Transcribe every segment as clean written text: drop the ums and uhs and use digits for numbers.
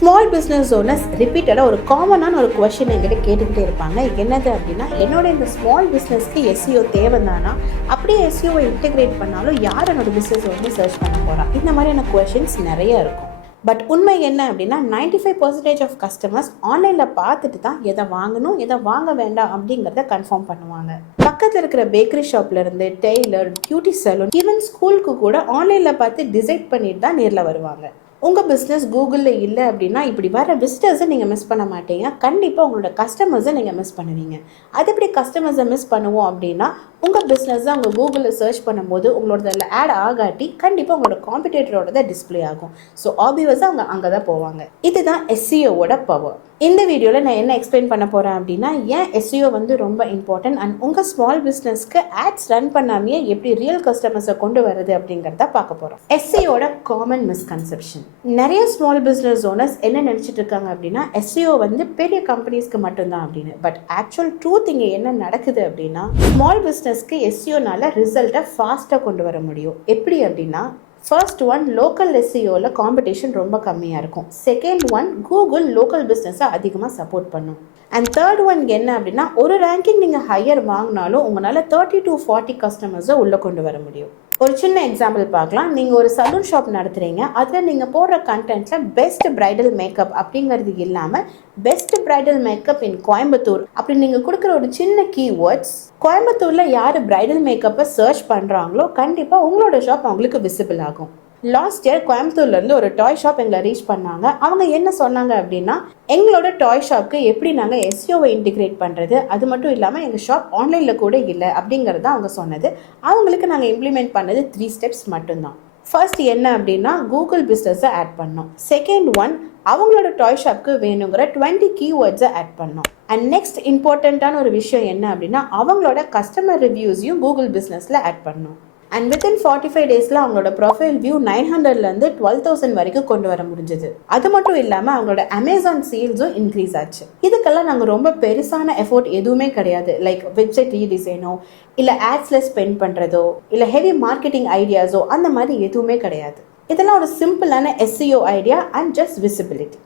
Small business owners ரிப்பீட்டடாக ஒரு காமனான ஒரு கொஷின் என்கிட்ட கேட்டுக்கிட்டே இருப்பாங்க. என்னது அப்படின்னா, என்னோட இந்த ஸ்மால் பிஸ்னஸ்க்கு எஸ்இஓ தேவைதானா, அப்படியே எஸ்இஓவை இன்டெகிரேட் பண்ணாலும் யார் என்னோட பிஸ்னஸ் வந்து சர்ச் பண்ண போகிறா, இந்த மாதிரியான கொஷின்ஸ் நிறைய இருக்கும். பட் உண்மை என்ன அப்படின்னா 95% ஆஃப் கஸ்டமர்ஸ் ஆன்லைனில் பார்த்துட்டு தான் எதை வாங்கணும் எதை வாங்க வேண்டாம் அப்படிங்கிறத கன்ஃபார்ம் பண்ணுவாங்க. பக்கத்தில் இருக்கிற பேக்கரி ஷாப்லேருந்து டெய்லர், பியூட்டி சலூன், ஈவன் ஸ்கூலுக்கு கூட ஆன்லைனில் பார்த்து டிசைட் பண்ணிட்டு தான் நேரில் வருவாங்க. உங்கள் பிஸ்னஸ் கூகுளில் இல்லை அப்படின்னா இப்படி வர விசிட்டர்ஸை நீங்கள் மிஸ் பண்ண மாட்டீங்க. கண்டிப்பாக உங்களோட கஸ்டமர்ஸை நீங்கள் மிஸ் பண்ணுவீங்க. அது எப்படி கஸ்டமர்ஸை மிஸ் பண்ணுவோம் அப்படின்னா, உங்கள் பிஸ்னஸை உங்கள் கூகுளில் சர்ச் பண்ணும்போது உங்களோட அதில் ஆட் ஆகாட்டி கண்டிப்பாக உங்களோட காம்படிட்டரோட டிஸ்பிளே ஆகும். ஸோ ஆப்வியஸாக அவங்க அங்கே தான் போவாங்க. இதுதான் எஸ்இஓவோட பவர். இந்த வீடியோவில் நான் என்ன எக்ஸ்பிளைன் பண்ண போகிறேன் அப்படின்னா, ஏன் எஸ்இஓ வந்து ரொம்ப இம்பார்ட்டன்ட் அண்ட் உங்கள் ஸ்மால் பிஸ்னஸ்க்கு ஆட்ஸ் ரன் பண்ணாமையே எப்படி ரியல் கஸ்டமர்ஸை கொண்டு வருது அப்படிங்கிறத பார்க்க போகிறோம். எஸ்இஓட காமன் மிஸ்கன்செப்ஷன். நிறைய ஸ்மால் பிஸ்னஸ் ஓனர்ஸ் என்ன நினச்சிட்டு இருக்காங்க அப்படின்னா, எஸ்இஓ வந்து பெரிய கம்பெனிஸ்க்கு மட்டும்தான் அப்படின்னு. பட் ஆக்சுவல் ட்ரூத் இங்கே என்ன நடக்குது அப்படின்னா, ஸ்மால் பிஸ்னஸ்க்கு எஸ்இஓனால ரிசல்ட்டை ஃபாஸ்ட்டாக கொண்டு வர முடியும். எப்படி அப்படின்னா, ஃபர்ஸ்ட் ஒன், லோக்கல் எஸ்இஓவில் காம்படிஷன் ரொம்ப கம்மியாக இருக்கும். செகண்ட் ஒன், கூகுள் லோக்கல் பிஸ்னஸை அதிகமாக சப்போர்ட் பண்ணும். அண்ட் தேர்ட் ஒன் என்ன அப்படின்னா, ஒரு ரேங்கிங் நீங்கள் ஹையர் வாங்கினாலும் உங்களால் 30 to 40 கஸ்டமர்ஸை உள்ளே கொண்டு வர முடியும். ஒரு சின்ன எக்ஸாம்பிள் பார்க்கலாம். நீங்கள் ஒரு சலூன் ஷாப் நடத்துகிறீங்க. அதில் நீங்கள் போடுற கண்டென்ட்டில் பெஸ்ட் பிரைடல் மேக்கப் அப்படிங்கிறது இல்லாமல் பெஸ்ட் பிரைடல் மேக்கப் இன் கோயம்புத்தூர் அப்படி நீங்கள் கொடுக்குற ஒரு சின்ன கீவேர்ட்ஸ், கோயம்புத்தூரில் யார் பிரைடல் மேக்கப்பை சர்ச் பண்ணுறாங்களோ கண்டிப்பாக உங்களோட ஷாப் அவங்களுக்கு விசிபிள் ஆகும். லாஸ்ட் இயர் கோயம்புத்தூர்லேருந்து ஒரு டாய் ஷாப் எங்களை ரீச் பண்ணாங்க. அவங்க என்ன சொன்னாங்க அப்படின்னா, எங்களோட டாய் ஷாப்க்கு எப்படி நாங்கள் எஸ்இஓவை இன்டிகிரேட் பண்ணுறது, அது மட்டும் இல்லாமல் எங்கள் ஷாப் ஆன்லைனில் கூட இல்லை அப்படிங்கிறது தான் அவங்க சொன்னது. அவங்களுக்கு நாங்கள் இம்ப்ளிமெண்ட் பண்ணது 3 ஸ்டெப்ஸ் மட்டும்தான். ஃபர்ஸ்ட் என்ன அப்படின்னா, கூகுள் பிஸ்னஸை ஆட் பண்ணோம். செகண்ட் ஒன், அவங்களோட டாய் ஷாப்க்கு வேணுங்கிற 20 கீவேர்ட்ஸை ஆட் பண்ணோம். அண்ட் நெக்ஸ்ட் இம்பார்ட்டண்ட்டான ஒரு விஷயம் என்ன அப்படின்னா, அவங்களோட கஸ்டமர் ரிவ்யூஸையும் கூகுள் பிஸ்னஸில் ஆட் பண்ணோம். அண்ட் வித்தின் 45 டேஸில் அவங்களோட ப்ரொஃபைல் வியூ 900லேருந்து 12,000 வரைக்கும் கொண்டு வர முடிஞ்சது. அது மட்டும் இல்லாமல் அவங்களோட அமேசான் சேல்ஸும் இன்க்ரீஸ் ஆச்சு. இதுக்கெல்லாம் நாங்கள் ரொம்ப பெருசான எஃபோர்ட் எதுவுமே கிடையாது. லைக் வெப்சைட் ரீடிசைனோ இல்லை ஆட்ஸில் ஸ்பெண்ட் பண்ணுறதோ இல்லை ஹெவி மார்க்கெட்டிங் ஐடியாஸோ அந்த மாதிரி எதுவுமே கிடையாது. இதெல்லாம் ஒரு சிம்பிளான SEO idea and just visibility.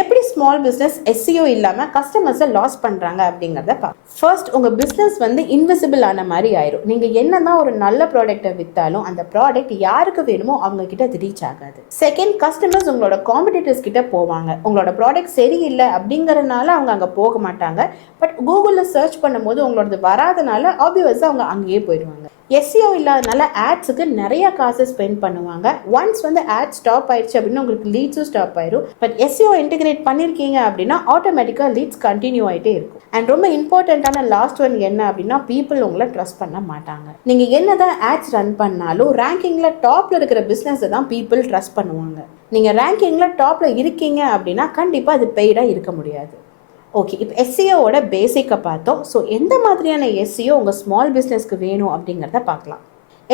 எப்படி ஸ்மால் பிஸ்னஸ் எஸ்இஓ இல்லாமல் கஸ்டமர்ஸை லாஸ் பண்ணுறாங்க அப்படிங்கிறத பார்க்க. ஃபர்ஸ்ட், உங்கள் பிஸ்னஸ் வந்து இன்விசிபிள் ஆன மாதிரி ஆயிரும். நீங்கள் என்ன தான் ஒரு நல்ல ப்ராடக்ட்டை விற்றாலும் அந்த ப்ராடக்ட் யாருக்கு வேணுமோ அவங்க கிட்ட அது ரீச் ஆகாது. செகண்ட், கஸ்டமர்ஸ் உங்களோட காம்படிட்டர்ஸ் கிட்ட போவாங்க. உங்களோட ப்ராடக்ட் சரியில்லை அப்படிங்கிறதுனால அவங்க அங்கே போக மாட்டாங்க. பட் கூகுளில் சர்ச் பண்ணும்போது உங்களோடது வராதனால ஆப்வியஸாக அவங்க அங்கேயே போயிடுவாங்க. எஸ்இஓ இல்லாதனால ஆட்ஸுக்கு நிறைய காசு ஸ்பெண்ட் பண்ணுவாங்க. ஒன்ஸ் வந்து ஆட் ஸ்டாப் ஆயிடுச்சு அப்படின்னா உங்களுக்கு லீட்ஸும் ஸ்டாப் ஆயிரும். பட் எஸ்இஓ இன்டிகிரேட் பண்ணியிருக்கீங்க அப்படின்னா ஆட்டோமேட்டிக்காக லீட்ஸ் கண்டினியூ ஆகிட்டே இருக்கும். அண்ட் ரொம்ப இம்பார்ட்டண்ட்டான லாஸ்ட் ஒன் என்ன அப்படின்னா, பீப்புள் உங்களை ட்ரஸ்ட் பண்ண மாட்டாங்க. நீங்கள் என்னதான் ஆட்ஸ் ரன் பண்ணாலும் ரேங்கிங்கில் டாப்பில் இருக்கிற பிஸ்னஸை தான் பீப்புள் ட்ரஸ்ட் பண்ணுவாங்க. நீங்கள் ரேங்கிங்கில் டாப்பில் இருக்கீங்க அப்படின்னா கண்டிப்பாக அது பெய்டாக இருக்க முடியாது. ஓகே, இப்போ எஸ்இஓவோட பேசிக்கை பார்த்தோம். ஸோ எந்த மாதிரியான எஸ்இஓ உங்கள் ஸ்மால் பிஸ்னஸ்க்கு வேணும் அப்படிங்கிறத பார்க்கலாம்.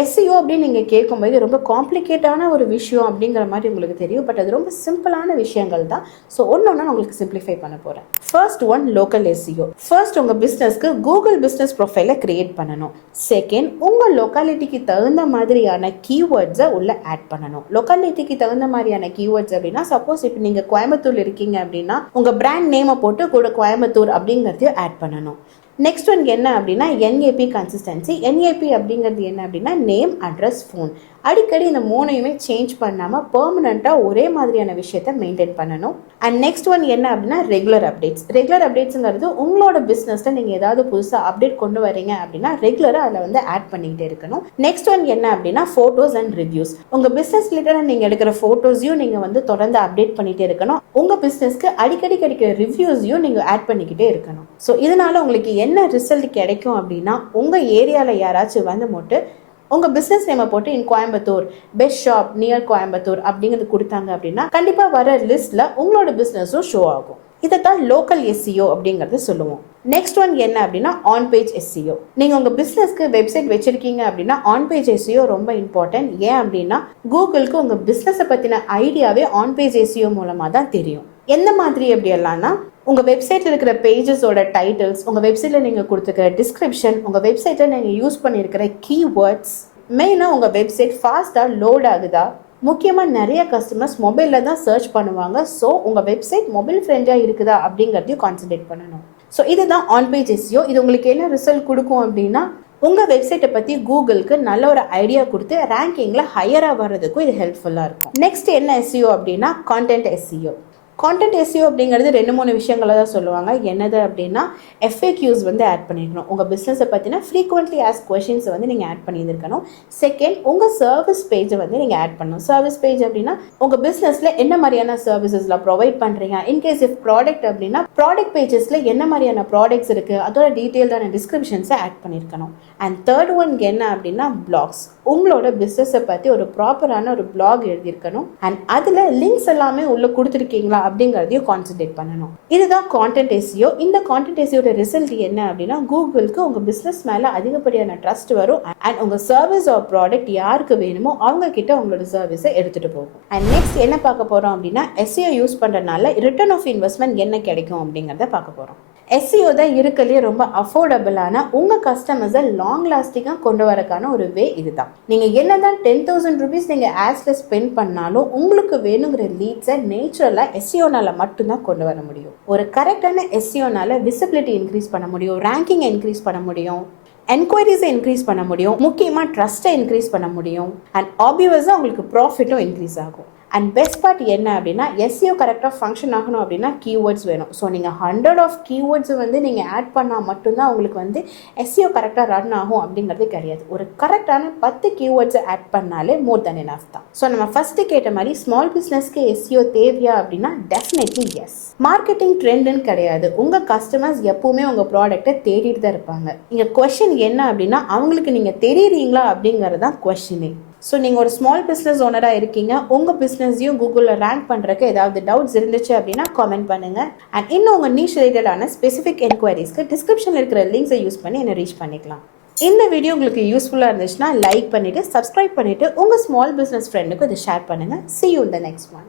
எஸ்இஓ அப்படின்னு நீங்கள் கேட்கும்போது ரொம்ப காம்ப்ளிகேட்டான ஒரு விஷயம் அப்படிங்கிற மாதிரி உங்களுக்கு தெரியும். பட் அது ரொம்ப சிம்பிளான விஷயங்கள் தான். ஸோ ஒன்று நான் உங்களுக்கு சிம்பிளிஃபை பண்ண போகிறேன். First one, local SEO. First, உங்கள் பிஸ்னஸ்க்கு கூகுள் பிஸ்னஸ் ப்ரொஃபைலை கிரியேட் பண்ணணும். செகண்ட், உங்கள் லொக்காலிட்டிக்கு தகுந்த மாதிரியான கீவேர்ட்ஸை உள்ள ஆட் பண்ணணும். லொக்காலிட்டிக்கு தகுந்த மாதிரியான கீவேர்ட்ஸ் அப்படின்னா, சப்போஸ் இப்போ நீங்கள் கோயம்புத்தூர் இருக்கீங்க அப்படின்னா உங்கள் பிராண்ட் நேமை போட்டு கூட கோயம்புத்தூர் அப்படிங்கிறதையும் ஆட் பண்ணணும். நெக்ஸ்ட் ஒன் என்ன அப்படின்னா, என்ஏபி கன்சிஸ்டன்சி. என்ஏபி அப்படிங்கிறது என்ன அப்படின்னா, நேம், அட்ரஸ், ஃபோன். அடிக்கடி இந்த மூணையுமே சேஞ்ச் பண்ணாமல் பெர்மனண்ட்டாக ஒரே மாதிரியான விஷயத்தை மெயின்டைன் பண்ணணும். அண்ட் நெக்ஸ்ட் ஒன் என்ன அப்படின்னா, ரெகுலர் அப்டேட்ஸ். ரெகுலர் அப்டேட்ஸுங்கிறது உங்களோட பிஸ்னஸில் நீங்கள் ஏதாவது புதுசாக அப்டேட் கொண்டு வரீங்க அப்படின்னா ரெகுலராக அதில் வந்து ஆட் பண்ணிக்கிட்டே இருக்கணும். நெக்ஸ்ட் ஒன் என்ன அப்படின்னா, ஃபோட்டோஸ் அண்ட் ரிவ்யூஸ். உங்கள் பிஸ்னஸ் ரிலேட்டடாக நீங்கள் எடுக்கிற ஃபோட்டோஸையும் நீங்கள் வந்து தொடர்ந்து அப்டேட் பண்ணிகிட்டே இருக்கணும். உங்கள் பிஸ்னஸ்க்கு அடிக்கடி கிடைக்கிற ரிவ்யூஸையும் நீங்கள் ஆட் பண்ணிக்கிட்டே இருக்கணும். ஸோ இதனால் உங்களுக்கு என்ன ரிசல்ட் கிடைக்கும் அப்படின்னா, உங்கள் ஏரியாவில் யாராச்சும் வந்து மட்டும் உங்கள் பிஸ்னஸ் நேமை போட்டு in Coimbatore best shop near Coimbatore அப்படிங்கிறது கொடுத்தாங்க அப்படின்னா கண்டிப்பாக வர லிஸ்ட்டில் உங்களோட பிஸ்னஸும் ஷோ ஆகும். இதைத்தான் லோக்கல் எஸ்இஓ அப்படிங்கிறது சொல்லுவோம். நெக்ஸ்ட் ஒன் என்ன அப்படின்னா, ஆன் பேஜ் எஸ்இஓ. நீங்கள் உங்கள் பிஸ்னஸ்க்கு வெப்சைட் வச்சுருக்கீங்க அப்படின்னா ஆன் பேஜ் எஸ்இஓ ரொம்ப இம்பார்ட்டன்ட். ஏன் அப்படின்னா, கூகுளுக்கு உங்கள் பிஸ்னஸை பற்றின ஐடியாவே ஆன் பேஜ் எஸ்இஓ மூலமாக தான் தெரியும். எந்த மாதிரி எப்படியெல்லாம்னா, உங்கள் வெப்சைட்டில் இருக்கிற பேஜஸோட டைட்டில்ஸ், உங்கள் வெப்சைட்டில் நீங்கள் கொடுத்துருக்கிற டிஸ்கிரிப்ஷன், உங்கள் வெப்சைட்டில் நீங்கள் யூஸ் பண்ணியிருக்கிற கீவேர்ட்ஸ், மெயினாக உங்கள் வெப்சைட் ஃபாஸ்ட்டாக லோட் ஆகுதா, முக்கியமாக நிறைய கஸ்டமர்ஸ் மொபைலில் தான் சர்ச் பண்ணுவாங்க. ஸோ உங்கள் வெப்சைட் மொபைல் ஃப்ரெண்ட்லியாக இருக்குதா அப்படிங்கிறதையும் கான்சன்ட்ரேட் பண்ணணும். ஸோ இதுதான் ஆன் பேஜ் எஸ்இஓ. இது உங்களுக்கு என்ன ரிசல்ட் கொடுக்கும் அப்படின்னா, உங்கள் வெப்சைட்டை பற்றி கூகுளுக்கு நல்ல ஒரு ஐடியா கொடுத்து ரேங்கிங்கில் ஹையராக வர்றதுக்கும் இது ஹெல்ப்ஃபுல்லாக இருக்கும். நெக்ஸ்ட் என்ன எஸ்இஓ அப்படின்னா கான்டென்ட் எஸ்இஓ. கான்டென்ட் எஸ்இஓ அப்படிங்கிறது 2-3 விஷயங்களை தான் சொல்லுவாங்க. என்னது அப்படின்னா, எஃப்ஏக்யூஸ் வந்து ஆட் பண்ணியிருக்கணும். உங்கள் பிஸ்னஸை பற்றின ஃப்ரீக்வெண்ட்லி ஆஸ்க் கொஷின்ஸை வந்து நீங்கள் ஆட் பண்ணியிருக்கணும். செகண்ட், உங்கள் சர்வீஸ் பேஜை வந்து நீங்கள் ஆட் பண்ணணும். சர்வீஸ் பேஜ் அப்படின்னா உங்கள் பிஸ்னஸில் என்ன மாதிரியான சர்வீசஸ்லாம் ப்ரொவைட் பண்ணுறீங்க. இன்கேஸ் இஃப் ப்ராடக்ட் அப்படின்னா ப்ராடக்ட் பேஜஸில் என்ன மாதிரியான ப்ராடக்ட்ஸ் இருக்குது அதோட டீட்டெயில்டான டிஸ்கிரிப்ஷன்ஸை ஆட் பண்ணியிருக்கணும். அண்ட் தேர்ட் ஒன் என்ன அப்படின்னா பிளாக்ஸ். உங்களோட பிஸ்னஸை பற்றி ஒரு ப்ராப்பரான ஒரு பிளாக் எழுதியிருக்கணும். அண்ட் அதில் லிங்க்ஸ் எல்லாமே உள்ளே கொடுத்துருக்கீங்களா அப்படிங்கிறதையும் கான்சன்ட்ரேட் பண்ணணும். இதுதான் கான்டென்ட் எஸ்இஓ. இந்த கான்டென்ட் எஸ்இஓட ரிசல்ட் என்ன அப்படின்னா, கூகுளுக்கு உங்கள் பிஸ்னஸ் மேலே அதிகப்படியான ட்ரஸ்ட் வரும். அண்ட் உங்கள் சர்வீஸ் ஆர் ப்ராடக்ட் யாருக்கு வேணுமோ அவங்க கிட்ட உங்களோட சர்வீஸை எடுத்துகிட்டு போகும். அண்ட் நெக்ஸ்ட் என்ன பார்க்க போகிறோம் அப்படின்னா, எஸ்இஓ யூஸ் பண்ணுறதுனால ரிட்டர்ன் ஆஃப் இன்வெஸ்ட்மெண்ட் என்ன கிடைக்கும் அப்படிங்கிறத பார்க்க போகிறோம். எஸ்இஓ தான் இருக்கலையே ரொம்ப அஃபோர்டபுளான உங்கள் கஸ்டமர்ஸை லாங் லாஸ்டிங்காக கொண்டு வரக்கான ஒரு வே இதுதான். நீங்கள் என்ன தான் 10,000 rupees நீங்கள் ஆட்ஸில் ஸ்பெண்ட் பண்ணாலும் உங்களுக்கு வேணுங்கிற லீட்ஸை நேச்சுரலாக எஸ்இஓனால மட்டும்தான் கொண்டு வர முடியும். ஒரு கரெக்டான எஸ்இஓனால விசிபிலிட்டி இன்க்ரீஸ் பண்ண முடியும், ரேங்கிங்கை இன்க்ரீஸ் பண்ண முடியும், என்கொயரிஸை இன்க்ரீஸ் பண்ண முடியும், முக்கியமாக ட்ரஸ்ட்டை இன்க்ரீஸ் பண்ண முடியும். அண்ட் ஆப்வியஸாக உங்களுக்கு ப்ராஃபிட்டும் இன்க்ரீஸ் ஆகும். அண்ட் பெஸ்ட் பார்ட் என்ன அப்படின்னா, எஸ்இஓ கரெக்டாக ஃபங்க்ஷன் ஆகணும் அப்படின்னா கீவேர்ட்ஸ் வேணும். ஸோ நீங்கள் 100 கீவேர்ட்ஸ் வந்து நீங்கள் ஆட் பண்ணால் மட்டும்தான் உங்களுக்கு வந்து எஸ்இஓ கரெக்டாக ரன் ஆகும் அப்படிங்கிறது கிடையாது. ஒரு கரெக்டான 10 கீவேர்ட்ஸை ஆட் பண்ணாலே மோர் தென் எனஃப் தான். ஸோ நம்ம ஃபஸ்ட்டு கேட்ட மாதிரி ஸ்மால் பிஸ்னஸ்க்கு எஸ்இஓ தேவையா அப்படின்னா டெஃபினெட்லி எஸ். மார்க்கெட்டிங் ட்ரெண்டுன்னு கிடையாது. உங்கள் கஸ்டமர்ஸ் எப்பவுமே உங்கள் ப்ராடக்ட்டை தேடிட்டு தான் இருப்பாங்க. இங்கே கொஸ்டின் என்ன அப்படின்னா, அவங்களுக்கு நீங்கள் தெரியுறீங்களா அப்படிங்கிறது தான் கொஸ்டினே. ஸோ நீங்கள் ஒரு ஸ்மால் பிஸ்னஸ் ஓனராக இருக்கீங்க, உங்கள் பிஸ்னஸையும் கூகுளில் ரேங்க் பண்ணுறதுக்கு ஏதாவது டவுட்ஸ் இருந்துச்சு அப்படின்னா காமெண்ட் பண்ணுங்கள். அண்ட் இன்னும் உங்கள் நீஷ் ரிலேட்டடான ஸ்பெசிஃபிக் என்கொயரிஸ்க்கு டிஸ்கிரிப்ஷனில் இருக்கிற லிங்க்ஸை யூஸ் பண்ணி என்னை ரீச் பண்ணிக்கலாம். இந்த வீடியோ உங்களுக்கு யூஸ்ஃபுல்லாக இருந்துச்சுன்னா லைக் பண்ணிவிட்டு சப்ஸ்கிரைப் பண்ணிவிட்டு உங்கள் ஸ்மால் பிஸ்னஸ் ஃப்ரெண்டுக்கு இதை ஷேர் பண்ணுங்கள். See you in the next one.